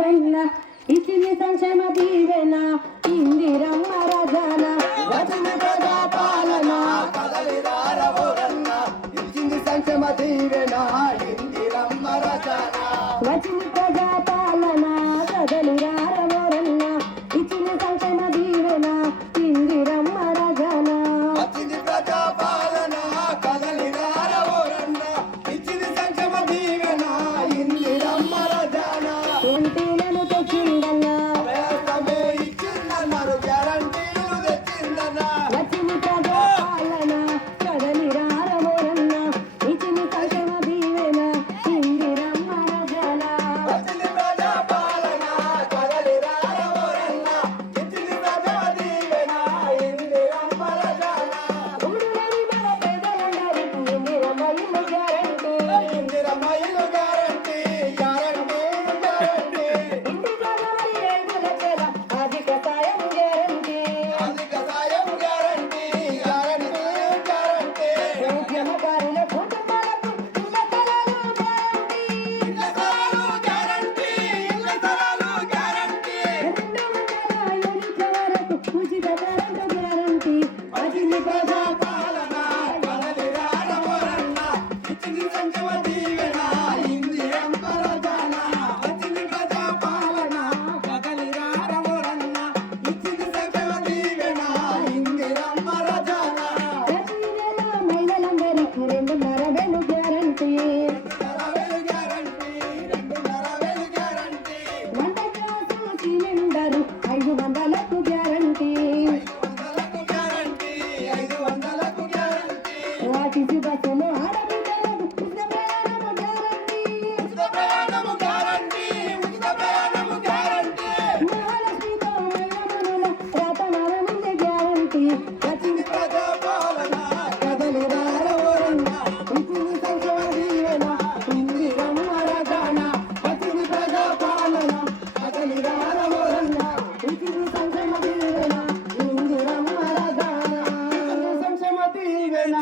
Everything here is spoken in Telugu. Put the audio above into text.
ఓరన్న ఇచ్చింది సంక్షేమ దీవెన ఇందిరమ్మ రాజాన వచ్చింది ప్రజాపాలన కదలిరార ఓరన్న ఇచ్చింది సంక్షేమ దీవెన ఇందిరమ్మ రాజాన వచ్చింది ప్రజాపాలన కదలిరార ఓరన్న ఇచ్చింది సంక్షేమ దీవెన ఇందిరమ్మ రాజాన వచ్చింది ప్రజాపాలన కదలిరార ఓరన్న ఇచ్చింది సంక్షేమ దీవెన ఇందిరమ్మ రాజాన గ్యారంటీలను తెచ్చిందన్నా వేస్తమే ఇచ్చిందన్నారు గ్యారంటీలు తెచ్చిందన్న వచ్చింది ప్రజాపాలన కదలిరార ఓరన్న ఇచ్చింది సంక్షేమ దీవెన ఇందిరమ్మ రాజాన వచ్చింది ప్రజాపాలన కదలిరార ఓరన్న ఇచ్చింది సంక్షేమ దీవెన ఇందిరమ్మ రాజాన ఊరులేని మన పేదలందరికీ ఇందిరమ్మ ఇల్లు గ్యారంటీ ఇందిరమ్మ ఇల్లు గ్యారంటీ గ్యారంటీ గ్యారంటీ ఇంటి జనవరి 5 లక్షల అధిక సాయం గ్యారంటీ అధిక సాయం గ్యారంటీ గ్యారంటీ గ్యారంటీ ఉద్యమకారుల కుటుంబాలకు ఇళ్ల స్థలాలు గ్యారంటీ ఇళ్ల స్థలాలు గ్యారంటీ ఇళ్ల స్థలాలు గ్యారంటీ 200 యూనిట్ల వరకు ఉచిత కరెంటు గ్యారంటీ వచ్చింది ప్రజాపాలన కదలిరార ఓరన్న ఇచ్చింది సంక్షేమ దీవెన ఇందిరమ్మ రాజాన వచ్చింది ప్రజాపాలన కదలిరార ఓరన్న ఇచ్చింది సంక్షేమ దీవెన ఇందిరమ్మ రాజాన ప్రతి నెల మహిళలందరికీ 2,500 గ్యారంటీ 2,500 గ్యారంటీ 2,500 గ్యారంటీ వంట గ్యాసు సిలిండరు 500లకు గ్యారంటీ 500కు గ్యారంటీ 500కు గ్యారంటీ ఆర్టీసీ బస్సులో ఆడబిడ్డలకు ఉచిత ప్రయాణము గ్యారంటీ ఉచిత ప్రయాణము గ్యారంటీ ఉచిత ప్రయాణము గ్యారంటీ మహాలక్ష్మితో మహిళల ప్రాతమానమించే గ్యారంటీ వచ్చింది ప్రజాపాలన కదలిరార ఓరన్న ఇచ్చింది సంక్షేమ దీవెన ఇందిరమ్మ రాజాన వచ్చింది ప్రజాపాలన కదలిరార ఓరన్న ఇచ్చింది సంక్షేమ దీవెన ఇందిరమ్మ రాజాన సంక్షేమ దీవెన